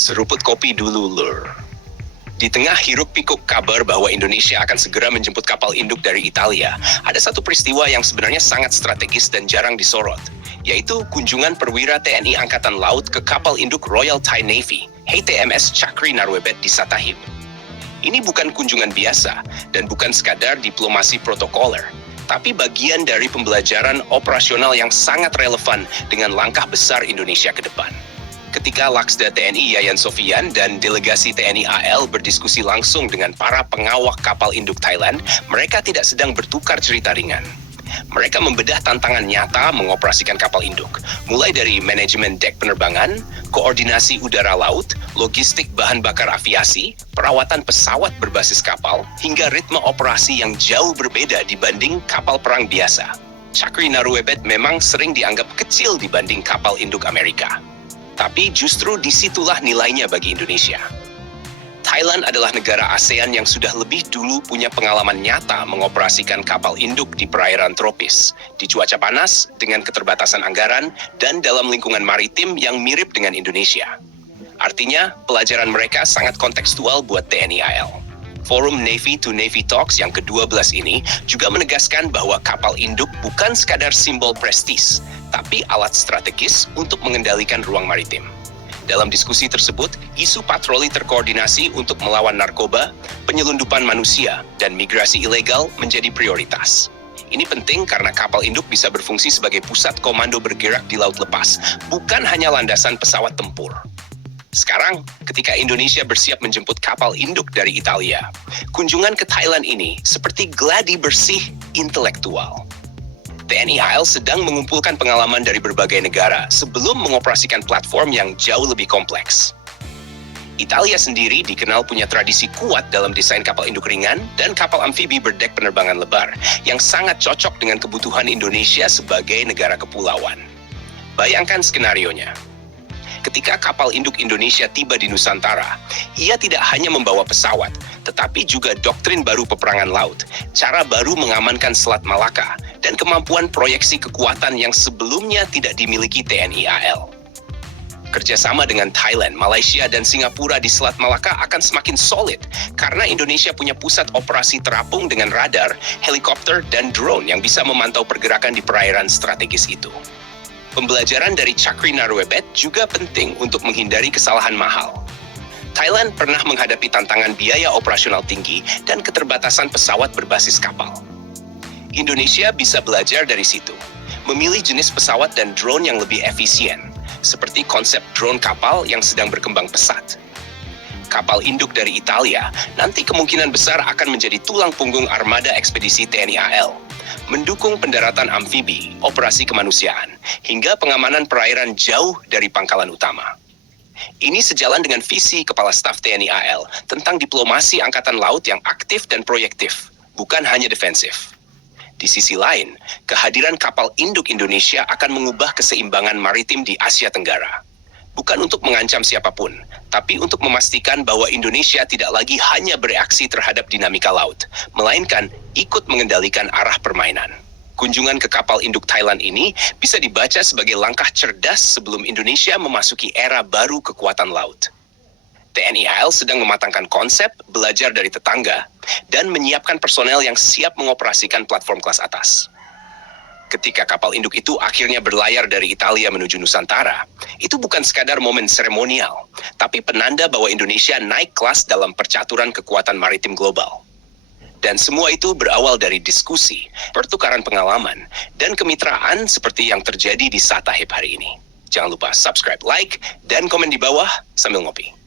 Seruput kopi dulu, Lur. Di tengah hiruk-pikuk kabar bahwa Indonesia akan segera menjemput kapal induk dari Italia, ada satu peristiwa yang sebenarnya sangat strategis dan jarang disorot, yaitu kunjungan perwira TNI Angkatan Laut ke kapal induk Royal Thai Navy, HTMS Chakri Narwebet di Satahip. Ini bukan kunjungan biasa dan bukan sekadar diplomasi protokoler, tapi bagian dari pembelajaran operasional yang sangat relevan dengan langkah besar Indonesia ke depan. Ketika Laksda TNI Yayan Sofian dan delegasi TNI AL berdiskusi langsung dengan para pengawak kapal induk Thailand, mereka tidak sedang bertukar cerita ringan. Mereka membedah tantangan nyata mengoperasikan kapal induk, mulai dari manajemen dek penerbangan, koordinasi udara laut, logistik bahan bakar aviasi, perawatan pesawat berbasis kapal, hingga ritme operasi yang jauh berbeda dibanding kapal perang biasa. Chakri Narwebet memang sering dianggap kecil dibanding kapal induk Amerika. Tapi justru disitulah nilainya bagi Indonesia. Thailand adalah negara ASEAN yang sudah lebih dulu punya pengalaman nyata mengoperasikan kapal induk di perairan tropis, di cuaca panas, dengan keterbatasan anggaran, dan dalam lingkungan maritim yang mirip dengan Indonesia. Artinya, pelajaran mereka sangat kontekstual buat TNI AL. Forum Navy to Navy Talks yang ke-12 ini juga menegaskan bahwa kapal induk bukan sekadar simbol prestis, tapi alat strategis untuk mengendalikan ruang maritim. Dalam diskusi tersebut, isu patroli terkoordinasi untuk melawan narkoba, penyelundupan manusia, dan migrasi ilegal menjadi prioritas. Ini penting karena kapal induk bisa berfungsi sebagai pusat komando bergerak di laut lepas, bukan hanya landasan pesawat tempur. Sekarang, ketika Indonesia bersiap menjemput kapal induk dari Italia, kunjungan ke Thailand ini seperti gladi bersih intelektual. TNI AL sedang mengumpulkan pengalaman dari berbagai negara sebelum mengoperasikan platform yang jauh lebih kompleks. Italia sendiri dikenal punya tradisi kuat dalam desain kapal induk ringan dan kapal amfibi berdek penerbangan lebar yang sangat cocok dengan kebutuhan Indonesia sebagai negara kepulauan. Bayangkan skenarionya. Ketika kapal induk Indonesia tiba di Nusantara, ia tidak hanya membawa pesawat, tetapi juga doktrin baru peperangan laut, cara baru mengamankan Selat Malaka, dan kemampuan proyeksi kekuatan yang sebelumnya tidak dimiliki TNI AL. Kerjasama dengan Thailand, Malaysia, dan Singapura di Selat Malaka akan semakin solid karena Indonesia punya pusat operasi terapung dengan radar, helikopter, dan drone yang bisa memantau pergerakan di perairan strategis itu. Pembelajaran dari Chakri Narwebet juga penting untuk menghindari kesalahan mahal. Thailand pernah menghadapi tantangan biaya operasional tinggi dan keterbatasan pesawat berbasis kapal. Indonesia bisa belajar dari situ, memilih jenis pesawat dan drone yang lebih efisien, seperti konsep drone kapal yang sedang berkembang pesat. Kapal induk dari Italia nanti kemungkinan besar akan menjadi tulang punggung armada ekspedisi TNI AL, mendukung pendaratan amfibi, operasi kemanusiaan, hingga pengamanan perairan jauh dari pangkalan utama. Ini sejalan dengan visi Kepala Staf TNI AL tentang diplomasi angkatan laut yang aktif dan proyektif, bukan hanya defensif. Di sisi lain, kehadiran kapal induk Indonesia akan mengubah keseimbangan maritim di Asia Tenggara. Bukan untuk mengancam siapapun, tapi untuk memastikan bahwa Indonesia tidak lagi hanya bereaksi terhadap dinamika laut, melainkan ikut mengendalikan arah permainan. Kunjungan ke kapal induk Thailand ini bisa dibaca sebagai langkah cerdas sebelum Indonesia memasuki era baru kekuatan laut. TNI AL sedang mematangkan konsep, belajar dari tetangga, dan menyiapkan personel yang siap mengoperasikan platform kelas atas. Ketika kapal induk itu akhirnya berlayar dari Italia menuju Nusantara, itu bukan sekadar momen seremonial, tapi penanda bahwa Indonesia naik kelas dalam percaturan kekuatan maritim global. Dan semua itu berawal dari diskusi, pertukaran pengalaman, dan kemitraan seperti yang terjadi di Satahip hari ini. Jangan lupa subscribe, like, dan komen di bawah sambil ngopi.